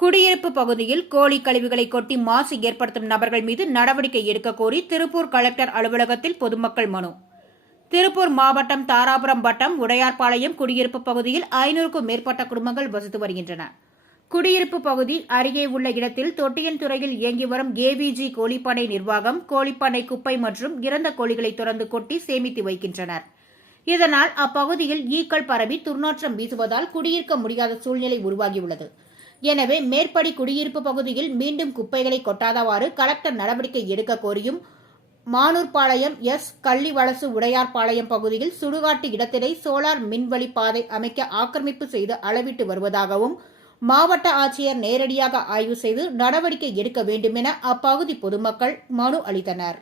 குடியிருப்பு பகுதியில் கோழி கழிவுகளை கொட்டி மாசு ஏற்படுத்தும் நபர்கள் மீது நடவடிக்கை எடுக்க கோரி திருப்பூர் கலெக்டர் அலுவலகத்தில் பொதுமக்கள் மனு. திருப்பூர் மாவட்டம் தாராபுரம் வட்டம் உடையார்பாளையம் குடியிருப்பு பகுதியில் ஐநூறுக்கும் மேற்பட்ட குடும்பங்கள் வசித்து வருகின்றன. குடியிருப்பு பகுதி அருகே உள்ள இடத்தில் தொட்டியன் துறையில் இயங்கி வரும் ஏவிஜி கோழிப்பண்ணை நிர்வாகம் கோழிப்பண்ணை குப்பை மற்றும் இறந்த கோழிகளை தொடர்ந்து கொட்டி சேமித்து வைக்கின்றனர். இதனால் அப்பகுதியில் ஈக்கள் பரவி துர்நாற்றம் வீசுவதால் குடியிருக்க முடியாத சூழ்நிலை உருவாகியுள்ளது. எனவே மேற்படி குடியிருப்பு பகுதியில் மீண்டும் குப்பைகளை கொட்டாதவாறு கலெக்டர் நடவடிக்கை எடுக்க கோரியும் மானூர்பாளையம் எஸ். கள்ளிவளசு உடையார்பாளையம் பகுதியில் சுடுகாட்டு இடத்திலே சோலார் மின்வழி பாதை அமைக்க ஆக்கிரமிப்பு செய்து அளவிட்டு வருவதாகவும் மாவட்ட ஆட்சியர் நேரடியாக ஆய்வு செய்து நடவடிக்கை எடுக்க வேண்டுமென அப்பகுதி பொதுமக்கள் மனு அளித்தனர்.